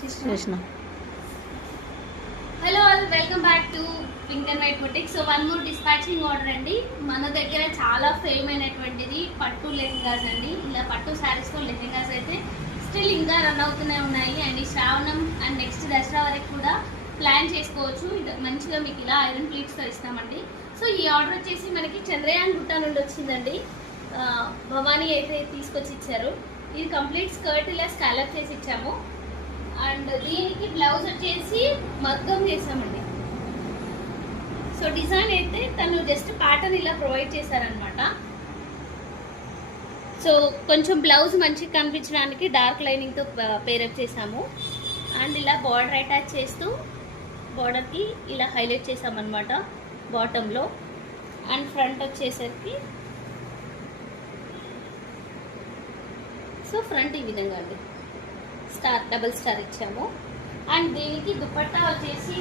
చేసిన hello all, welcome back to pink and white boutique. So one more dispatching order అండి. మన దగ్గర చాలా ఫేమ్ అయినటువంటిది పట్టు లెహెంగాస్ అండి. ఇలా పట్టు శారీస్తో లెహెంగాస్ అయితే స్టిల్ ఇంకా రన్ అవుతూనే ఉన్నాయి. అండ్ ఈ శ్రావణం అండ్ నెక్స్ట్ దసరా వరకు కూడా ప్లాన్ చేసుకోవచ్చు. ఇది మంచిగా మీకు ఇలా ఐరన్ ప్లీట్స్తో ఇస్తామండి. సో ఈ ఆర్డర్ వచ్చేసి మనకి చంద్రయాన్ గుట్ట నుండి వచ్చిందండి. భవానీ అయితే తీసుకొచ్చి ఇచ్చారు. ఇది కంప్లీట్ స్కర్ట్ ఇలా స్కాలప్ చేసి ఇచ్చాము. అండ్ దీనికి బ్లౌజ్ వచ్చేసి మగ్గం చేసామండి. సో డిజైన్ అయితే తను జస్ట్ ప్యాటర్న్ ఇలా ప్రొవైడ్ చేశారనమాట. సో కొంచెం బ్లౌజ్ మంచిగా కనిపించడానికి డార్క్ లైనింగ్తో పేరప్ చేసాము. అండ్ ఇలా బార్డర్ అటాచ్ చేస్తూ బార్డర్కి ఇలా హైలైట్ చేసామన్నమాట బాటంలో. అండ్ ఫ్రంట్ వచ్చేసరికి సో ఫ్రంట్ ఈ విధంగా అండి స్టార్, డబుల్ స్టార్ ఇచ్చాము. అండ్ దీనికి దుపట్టా వచ్చేసి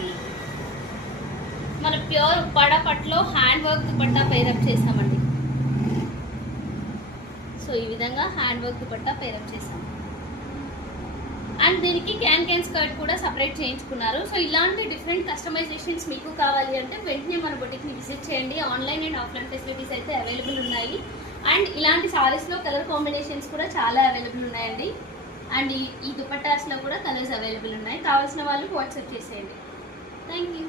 మన ప్యూర్ ఉప్పాడ పట్టులో హ్యాండ్ వర్క్ దుపట్టా పేరప్ చేసామండి. సో ఈ విధంగా హ్యాండ్ వర్క్ దుపట్టా పేరప్ చేసాము. అండ్ దీనికి క్యాన్ స్కర్ట్ కూడా సపరేట్ చేయించుకున్నారు. సో ఇలాంటి డిఫరెంట్ కస్టమైజేషన్స్ మీకు కావాలి అంటే వెంటనే మన బొటిక్ని విజిట్ చేయండి. ఆన్లైన్ అండ్ ఆఫ్లైన్ ఫెసిలిటీస్ అయితే అవైలబుల్ ఉన్నాయి. అండ్ ఇలాంటి సారీస్లో కలర్ కాంబినేషన్స్ కూడా చాలా అవైలబుల్ ఉన్నాయండి. అండ్ ఈ దుపట్టాస్లో కూడా కలర్స్ అవైలబుల్ ఉన్నాయి. కావాల్సిన వాళ్ళు వాట్సాప్ చేసేయండి. Thank you.